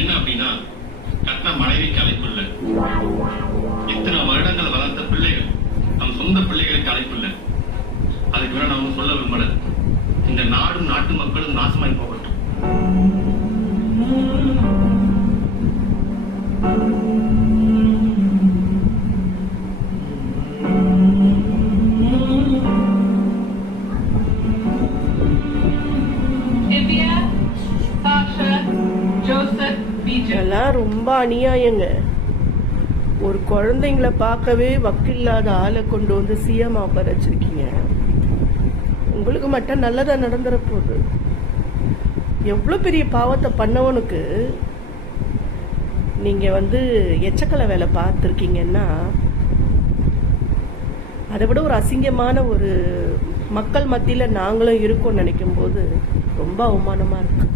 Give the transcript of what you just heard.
என்ன அப்படின்னா கட்டின மனைவிக்கு அழைப்புள்ள, இத்தனை வருடங்கள் வளர்த்த பிள்ளைகள் நம் சொந்த பிள்ளைகளுக்கு அழைப்புள்ள. அதுக்கு வேணா நான் சொல்ல விரும்பல, இந்த நாடும் நாட்டு மக்களும் நாசமாய் போகட்டும். இதெல்லாம் ரொம்ப அநியாயங்க. ஒரு குழந்தைங்களை பார்க்கவே வக்கில்லாத ஆளை கொண்டு வந்து சிஎம் உட்கார வச்சிருக்கீங்க. உங்களுக்கு மட்டும் நல்லதா நடந்துற போகுது. எவ்வளவு பெரிய பாவத்தை பண்ணவனுக்கு நீங்க எச்சக்கலை வேலை பார்த்துருக்கீங்கன்னா அதை விட ஒரு அசிங்கமான ஒரு மக்கள் மத்தியில நாங்களும் இருக்கோம்னு நினைக்கும் போது ரொம்ப அவமானமா இருக்கு.